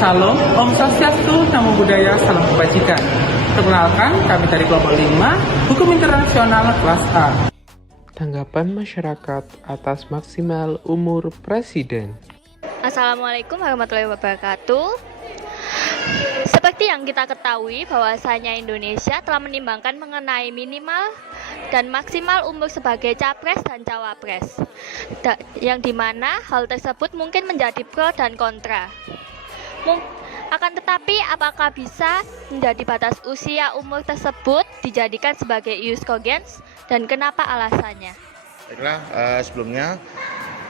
Salam, Om Swastiastu, Namo Buddhaya, Salam Kebajikan. Perkenalkan, kami dari Kelompok 5, Hukum Internasional kelas A. Tanggapan masyarakat atas maksimal umur Presiden. Assalamualaikum warahmatullahi wabarakatuh. Seperti yang kita ketahui bahwasanya Indonesia telah menimbangkan mengenai minimal dan maksimal umur sebagai capres dan cawapres, yang dimana hal tersebut mungkin menjadi pro dan kontra. Akan tetapi apakah bisa menjadi batas usia umur tersebut dijadikan sebagai ius cogens dan kenapa alasannya? Baiklah, sebelumnya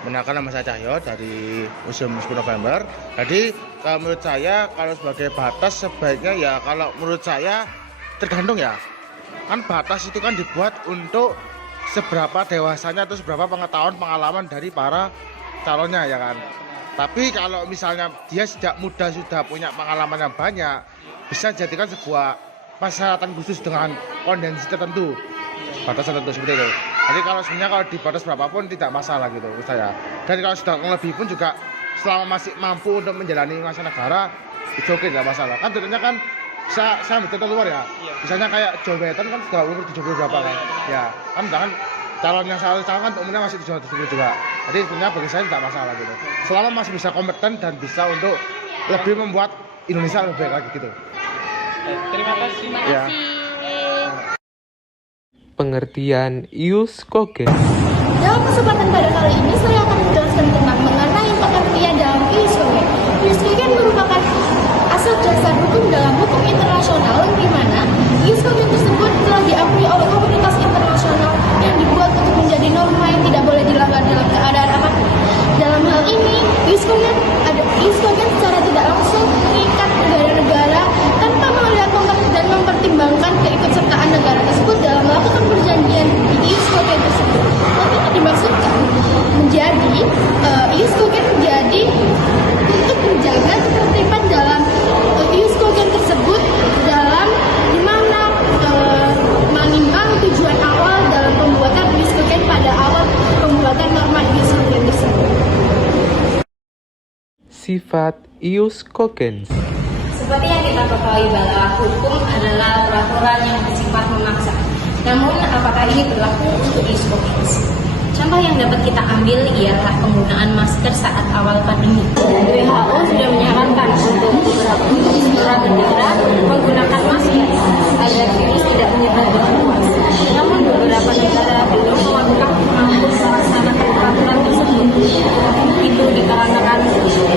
mengenalkan nama saya Cahyo dari Museum 10 November. Jadi menurut saya kalau sebagai batas sebaiknya ya kalau menurut saya tergantung ya. Kan batas itu kan dibuat untuk seberapa dewasanya atau seberapa pengetahuan pengalaman dari para calonnya ya kan. Tapi kalau misalnya dia sejak muda sudah punya pengalaman yang banyak, bisa jadikan sebuah persyaratan khusus dengan kondisi tertentu, batas tertentu seperti itu. Jadi kalau sebenarnya kalau di batas berapapun tidak masalah gitu menurut saya. Dan kalau sudah lebih pun juga selama masih mampu untuk menjalani masa negara, itu oke, tidak masalah. Kan tentunya kan saya ambil contoh luar ya. Misalnya kayak Joe Biden kan sudah umur 70 berapa kan. Ya, kan bahkan calon yang saya calon kan umurnya masih 70 juga. Jadi sebenarnya bagi saya tidak masalah gitu. Selama masih bisa kompeten dan bisa untuk lebih membuat Indonesia lebih baik lagi gitu. Terima kasih. Terima kasih. Pengertian ius cogens. Dalam kesempatan pada kali ini saya akan menjelaskan tentang mengenai pengertian dalam ius cogens. Ius cogens merupakan asal dasar hukum dalam hukum internasional di mana ius cogens tersebut telah diakui oleh komunitas internasional yang dibuat untuk menjadi norma yang tidak boleh dilanggar dalam keadaan apapun. Dalam hal ini, ius cogens secara tidak langsung mengikat negara-negara tanpa melihat dan mempertimbangkan keikutsertaan negara tersebut dalam melakukan perjanjian di ius cogens tersebut. Hal ini dimaksudkan menjadi ius cogens menjadi untuk menjaga ketertiban dalam ius cogens tersebut dalam dimana menimbang tujuan awal dalam pembuatan ius cogens pada awal pembuatan norma ius cogens tersebut. Sifat ius cogens. Seperti yang kita ketahui bahwa hukum adalah peraturan yang bersifat memaksa. Namun, apakah ini berlaku untuk ius cogens? Contoh yang dapat kita ambil ialah penggunaan masker saat awal pandemi. WHO sudah menyarankan untuk beberapa negara menggunakan masker agar virus tidak menyebar dengan luas. Namun, beberapa negara belum mampu melaksanakan peraturan tersebut. Itu dikarenakan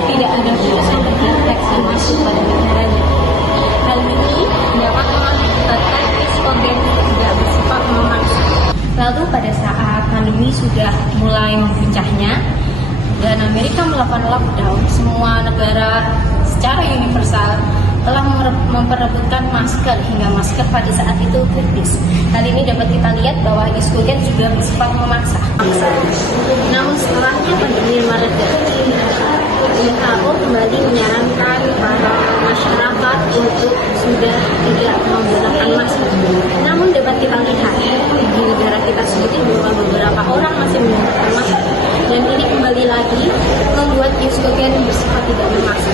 tidak ada virus yang terdeteksi masuk pada negaranya. Hal ini dapat mengakibatkan ius cogens tidak bersifat memaksa. Lalu pada saat pandemi sudah mulai mempuncaknya dan Amerika melakukan lockdown, semua negara secara universal telah memperebutkan masker hingga masker pada saat itu kritis. Hal ini dapat kita lihat bahwa ius cogens juga bersifat memaksa. Namun setelahnya pandemi mereda, WHO kembali menyarankan para masyarakat untuk sudah tidak menggunakan masker. Namun dapat kita lihat di negara kita sendiri bahwa beberapa orang masih menggunakan masker, dan ini kembali lagi membuat ius cogens bersifat tidak memaksa.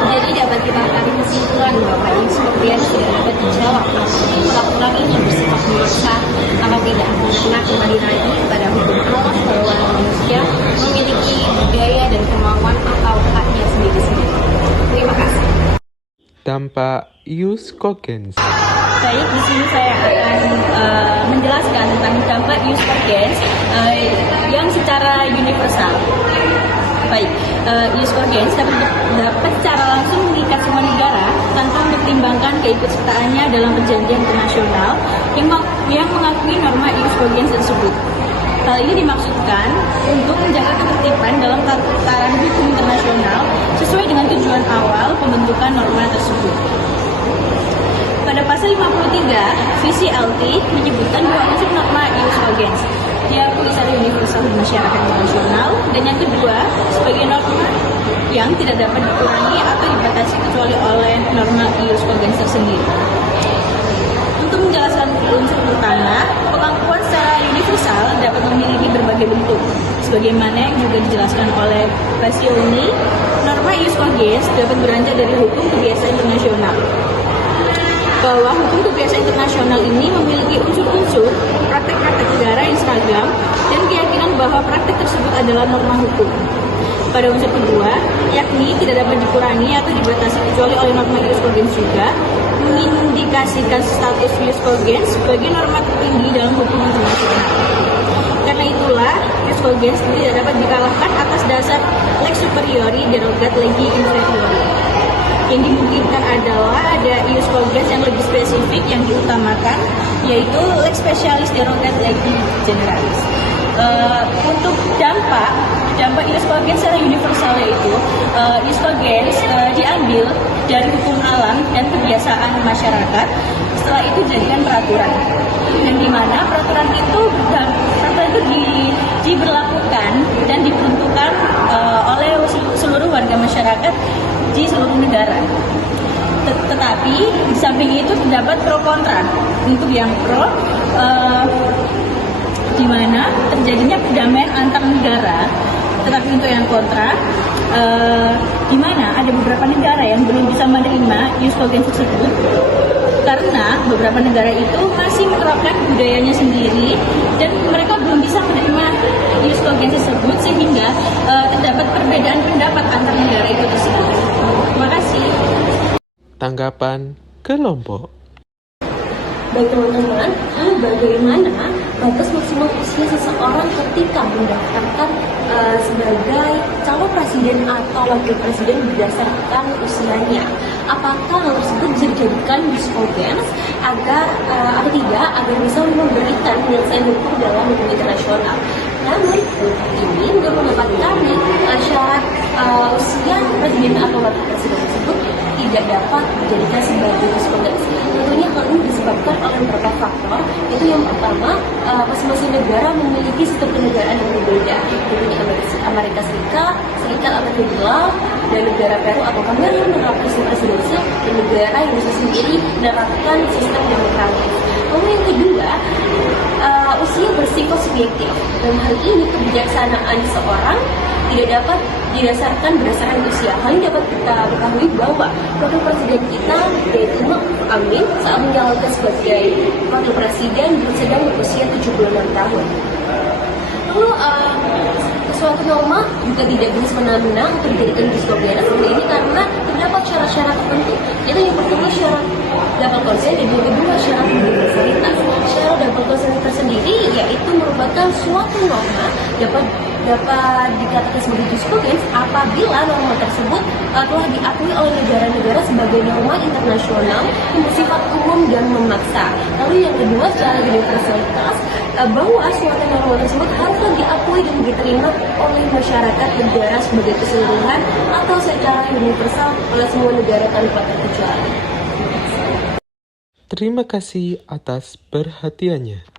Jadi dapat kita tarik kesimpulan bahwa ius cogens tidak dapat dijawab apapun peraturan ini bersifat memaksa atau tidak. Karena kembali lagi pada hukum Allah bahwa manusia memiliki budaya dan kemauan atau haknya sendiri-sendiri. Terima kasih. Dampak ius cogens. Baik, di sini saya akan menjelaskan tentang dampak ius cogens yang secara universal. Baik, ius cogens dapat secara langsung mengikat semua negara tanpa mempertimbangkan keikutsertaannya dalam perjanjian internasional yang mengakui norma ius cogens tersebut. Hal ini dimaksudkan untuk menjaga ketertiban dalam tataran hukum internasional sesuai dengan tujuan awal pembentukan norma tersebut. Pada pasal 53, VCLT menyebutkan dua unsur norma ius cogens, yaitu secara universal masyarakat internasional, dan yang kedua sebagai norma yang tidak dapat dikurangi atau dibatasi kecuali oleh norma ius cogens tersendiri. Untuk menjelaskan unsur pertama, pengakuan secara universal dapat memiliki berbagai bentuk. Sebagaimana yang juga dijelaskan oleh Basioni, norma norma ius cogens dapat beranjak dari hukum kebiasaan internasional. Bahwa hukum kebiasaan internasional ini memiliki unsur-unsur praktek-praktek negara yang seragam dan keyakinan bahwa praktek tersebut adalah norma hukum. Pada unsur kedua, yakni tidak dapat dikurangi atau dibatasi kecuali oleh norma ius cogens juga, mengindikasikan status ius cogens sebagai norma tertinggi dalam hukum internasional. Karena itulah, ius cogens tidak dapat dikalahkan atas dasar lex superiori derogat legi inferiori. Yang dimungkinkan adalah ada ius cogens yang lebih spesifik yang diutamakan, yaitu lex specialis derogat legi generalis. Untuk dampak ius cogens secara universal yaitu ius cogens diambil dari hukum alam dan kebiasaan masyarakat, setelah itu dijadikan peraturan. Yang dimana peraturan itu diberlakukan dan diperuntukkan oleh seluruh warga masyarakat di seluruh negara. Tetapi di samping itu terdapat pro kontra. Untuk yang pro, di mana terjadinya perdamaian antar negara. Tetapi untuk yang kontra, di mana ada beberapa negara yang belum bisa menerima ius cogens tersebut, karena beberapa negara itu masih menerapkan budayanya sendiri dan mereka belum bisa menerima ius cogens tersebut, sehingga terdapat perbedaan pendapat antar negara itu tersebut. Terima kasih. Tanggapan kelompok. Baik teman-teman, bagaimana batas maksimal usia seseorang ketika mendaftarkan sebagai calon presiden atau wakil presiden berdasarkan usianya? Apakah hal tersebut bisa dijadikan ius cogens agar atau tidak agar bisa memberikan penyelesaian hukum dalam hukum internasional? Namun ini menurut pendapat kami syarat usia presiden atau wakil presiden tersebut tidak dapat dijadikan sebagai ius cogens. Tentunya hal ini disebabkan oleh beberapa faktor. Itu yang pertama, masing-masing negara memiliki sistem kenegaraan yang berbeda. Tentunya Amerika Serikat atau Federal, dan negara Peru atau Kamerun menerapkan sistem presidensial, dan negara yang bisa sendiri menerapkan sistem demokratis. Lalu yang kedua, usia bersifat subjektif. Dan hal ini kebijaksanaan seorang tidak dapat didasarkan berdasarkan usia. Hal ini dapat kita ketahui bahwa wakil presiden kita, yaitu Amin, saat menjalankan sebagai wakil presiden sedang berusia 76 tahun. Lalu suatu norma juga tidak bisa semena-mena untuk dijadikan ius cogens seperti ini karena terdapat syarat-syarat tertentu. Yaitu yang pertama syarat double consent dan yang kedua syarat universalitas. Syarat double consent tersendiri yaitu merupakan suatu norma dapat dikatakan sebagai ius cogens apabila norma tersebut telah diakui oleh negara-negara sebagai norma internasional yang bersifat umum dan memaksa. Lalu yang kedua secara universalitas, bahwa suatu norma tersebut haruslah diakui dan diterima oleh masyarakat negara sebagai keseluruhan atau secara universal oleh semua negara tanpa terkecuali. Terima kasih atas perhatiannya.